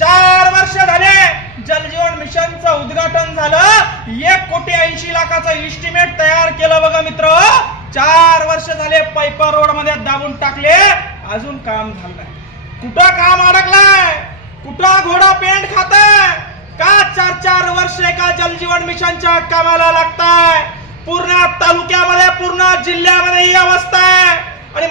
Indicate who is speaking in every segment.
Speaker 1: चार वर्ष झाले जलजीवन मिशनचं उद्घाटन झालं. एक कोटी ऐंशी लाखाचं इस्टिमेट तयार केलं बघा मित्र. चार वर्ष झाले पैपर रोडमध्ये दाबून टाकले. अजून काम झालं नाही कुठं काम अडकलाय? कुठं घोडा पेंट खात का चार चार वर्ष एका जलजीवन मिशनच्या कामाला लागताय? पूर्ण तालुक्यामध्ये पूर्ण जिल्ह्या ही अवस्था आहे आणि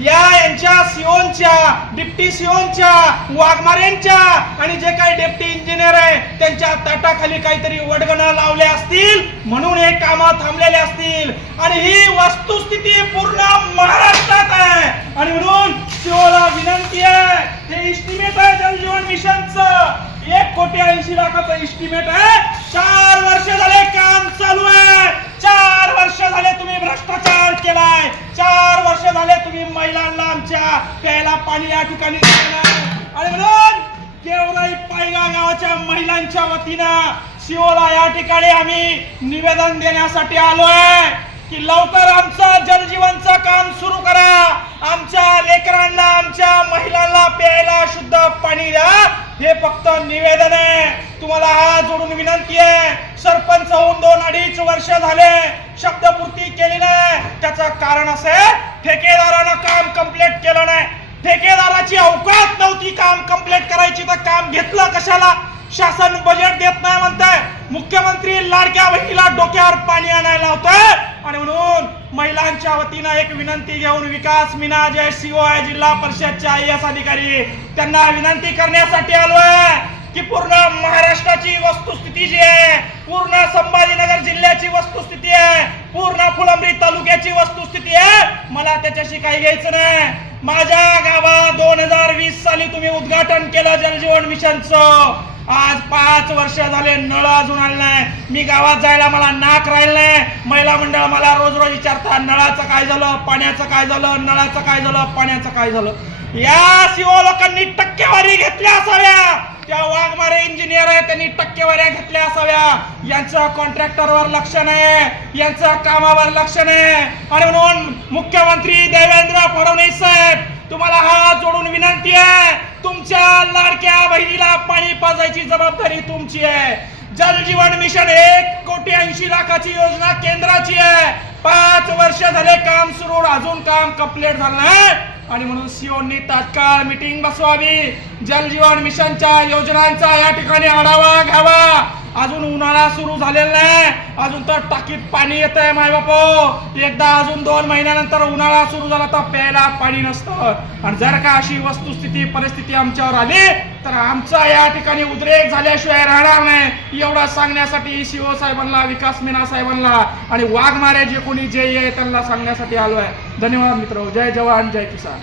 Speaker 1: या यांच्या सिओनच्या डिप्टी सिओनच्या वाघमारेंच्या आणि जे काही डेप्टी इंजिनियर आहे त्यांच्या ताटाखाली काहीतरी वडगणा लावले असतील म्हणून हे काम थांबलेले असतील. आणि ही वस्तुस्थिती पूर्ण महाराष्ट्रात आहे. आणि म्हणून सिओला विनंती आहे हे इस्टिमेट आहे जलजीवन मिशनचं एक कोटी ऐंशी लाखाचं इस्टिमेट आहे. पायगा गावाच्या महिलांच्या वतीनं शिवला या ठिकाणी आम्ही निवेदन देण्यासाठी आलोय की लवकर आमचं जलजीवनचं काम सुरू करा. आमच्या लेकरांना आमच्या महिलांना प्यायला शुद्ध पाणी द्या. हे फक्त निवेदन आहे. तुम्हाला हात जोडून विनंती आहे. सरपंच होऊन दोन अडीच वर्ष झाले. शब्दपूर्ती केली नाही. त्याचं कारण असे ठेकेदारानं काम कंप्लीट केलं नाही. ठेकेदाराची अवकात नव्हती काम कंप्लीट करायची तर काम घेतलं कशाला? शासन बजेट देत नाही म्हणताय. मुख्यमंत्री लाडक्या बहिणीला डोक्यावर पाणी आणायला लावतोय. आणि म्हणून महिलांच्या वतीनं एक विनंती घेऊन विकास मीना जे सीओ आहे जिल्हा परिषदचे आय एस अधिकारी त्यांना विनंती करण्यासाठी आलोय. की पूर्ण महाराष्ट्राची वस्तुस्थिती जी आहे पूर्ण संभाजीनगर जिल्ह्याची वस्तुस्थिती आहे पूर्ण फुलंब्री तालुक्याची वस्तुस्थिती आहे मला त्याच्याशी काही घ्यायचं नाही. माझ्या गावात दोन हजार वीस साली तुम्ही उद्घाटन केलं जलजीवन मिशनचं. आज पाच वर्ष झाले नळ अजून आले नाही. मी गावात जायला मला नाक राहिलं नाही. महिला मंडळ मला रोज रोज विचारतात नळाचं काय झालं पाण्याचं काय झालं नळाचं काय झालं पाण्याचं काय झालं? या सीओ लोकांनी टक्केवारी घेतल्या असाव्या. त्या वाघमारे इंजिनियर आहे त्यांनी टक्केवाऱ्या घेतल्या असाव्या. यांचं कॉन्ट्रॅक्टरवर लक्ष नाही यांचं कामावर लक्ष नाही. आणि म्हणून मुख्यमंत्री देवेंद्र फडणवीस साहेब तुम्हाला हात जोडून विनंती आहे तुमच्या लाडक्या बहिणीला पाणी पाजायची जबाबदारी तुमची आहे. जल जीवन मिशन एक कोटी ऐंशी लाखाची योजना केंद्राची आहे. पाच वर्ष झाले काम सुरू अजून काम कंप्लीट झालं नाही. आणि म्हणून सीओनी तात्काळ मिटिंग बसवावी. जल जीवन मिशनच्या योजनांचा या ठिकाणी आढावा घ्यावा. अजून उन्हाळा सुरू झालेला नाही अजून तर टाकीत पाणी येत आहे माय बापो एकदा अजून दोन महिन्यानंतर उन्हाळा सुरू झाला तर प्यायला पाणी नसतं. आणि जर का अशी वस्तुस्थिती परिस्थिती आमच्यावर आली तर आमचा या ठिकाणी उद्रेक झाल्याशिवाय राहणार नाही. एवढं सांगण्यासाठी शिव साहेबांना विकास मीना साहेबांना आणि वाघमारे जे कोणी जे आहे त्यांना सांगण्यासाठी आलो आहे धन्यवाद मित्र जय जवान जय किसान.